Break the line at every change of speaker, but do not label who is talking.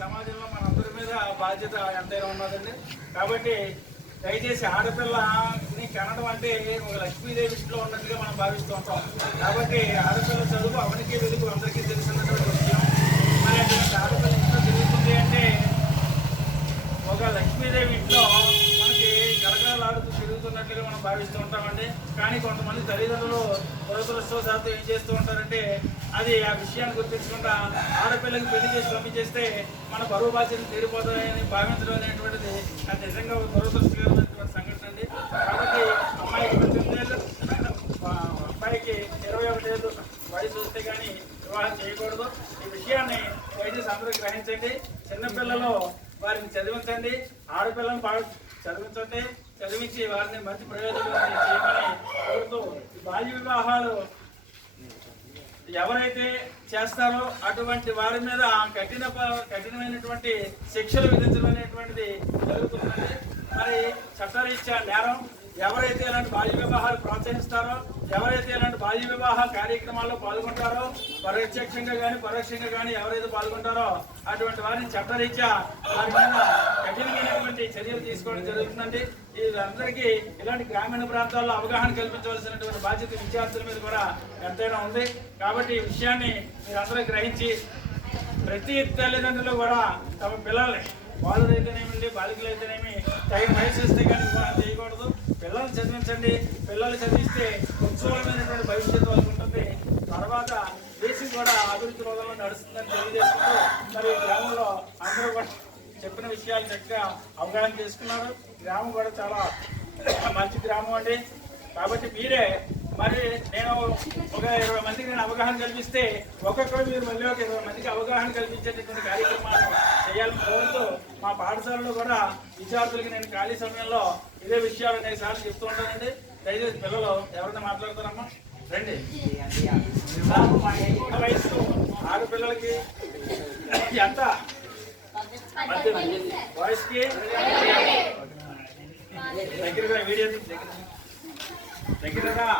సమాజంలో మనందరి మీద బాధ్యత ఎంతైనా ఉన్నదండి. కాబట్టి దయచేసి ఆడపిల్లని కనడం అంటే ఒక లక్ష్మీదేవి ఇంట్లో ఉన్నట్టుగా మనం భావిస్తూ ఉంటాం. కాబట్టి ఆడపిల్ల చదువు అవనికి వెలుగు అందరికీ తెలిసినటువంటి విషయం. మరి అటువంటి ఆడపిల్ల ఇంట్లో తిరుగుతుంది అంటే ఒక లక్ష్మీదేవి ఇంట్లో మనకి గలగలాడుతూ తిరుగుతున్నట్లుగా మనం భావిస్తూ ఉంటామండి. కానీ కొంతమంది తల్లిదండ్రులు దురదృష్టవశాత్తు ఏం చేస్తూ ఉంటారంటే అది ఆ విషయాన్ని గుర్తించకుండా ఆడపిల్లకి పెళ్ళి చేసి పంపించేస్తే మన బరువు బాధ్యతలు తీరిపోతాయని భావించడం అనేటువంటిది అది నిజంగా దురదృష్టకరమైనటువంటి సంఘటన అండి. కాబట్టి అమ్మాయికి పద్దెనిమిది ఏళ్ళు అబ్బాయికి ఇరవై ఒకటి ఏళ్ళు వయసు వస్తే కానీ వివాహం చేయకూడదు. ఈ విషయాన్ని వైద్య అందరూ గ్రహించండి. చిన్నపిల్లలు వారిని చదివించండి. ఆడపిల్లలను బాగా చదివించండి. చదివించి వారిని మంచి ప్రయోజనం చేయమని కోరుతూ బాల్య వివాహాలు ఎవరైతే చేస్తారో అటువంటి వారి మీద కఠిన కఠినమైనటువంటి శిక్షలు విధించడం అనేటువంటిది జరుగుతుందండి. మరి చట్టరీత్యా నేరం ఎవరైతే ఇలాంటి బాల్య వివాహాలు ప్రోత్సహిస్తారో ఎవరైతే ఇలాంటి బాల్య వివాహ కార్యక్రమాల్లో పాల్గొంటారో ప్రత్యక్షంగా కానీ పరోక్షంగా కానీ ఎవరైతే పాల్గొంటారో అటువంటి వారిని చట్టరీత్యా వారి మీద కఠినమైనటువంటి చర్యలు తీసుకోవడం జరుగుతుందండి. వీరందరికీ ఇలాంటి గ్రామీణ ప్రాంతాల్లో అవగాహన కల్పించవలసినటువంటి బాధ్యత విద్యార్థుల మీద కూడా ఎంతైనా ఉంది. కాబట్టి ఈ విషయాన్ని మీరందరూ గ్రహించి ప్రతి తల్లిదండ్రులు కూడా తమ పిల్లల్ని బాలురైతేనేమి బాలికలు అయితేనేమి తగిన వయసు ఇస్తే కానీ వివాహం చేయకూడదు. పిల్లల్ని చదివించండి. పిల్లలు చదివిస్తే ఉజ్వలమైనటువంటి భవిష్యత్తు వాళ్ళకు ఉంటుంది. తర్వాత దేశం కూడా అభివృద్ధి రోజుల్లో నడుస్తుందని తెలియజేసుకుంటూ మరి గ్రామంలో అందరూ కూడా చెప్పిన విషయాలు చక్కగా అవగాహన చేసుకున్నారు. గ్రామం కూడా చాలా మంచి గ్రామం అండి. కాబట్టి మీరే మరి నేను ఒక ఇరవై మందికి నేను అవగాహన కల్పిస్తే ఒక్కొక్కరు మీరు మళ్ళీ ఒక ఇరవై మందికి అవగాహన కల్పించేటటువంటి కార్యక్రమాలు చేయాలని కోరుతూ మా పాఠశాలలో కూడా విద్యార్థులకి నేను ఖాళీ సమయంలో ఇదే విషయాలు నేను సార్లు చెప్తూ ఉంటానండి. దయచేసి పిల్లలు ఎవరైనా మాట్లాడతారమ్మా? రండి. వయసు ఆడపిల్లలకి ఎంత? పద్దెనిమిది వాయిస్కి దగ్గరగా వీడియో దగ్గర దగ్గర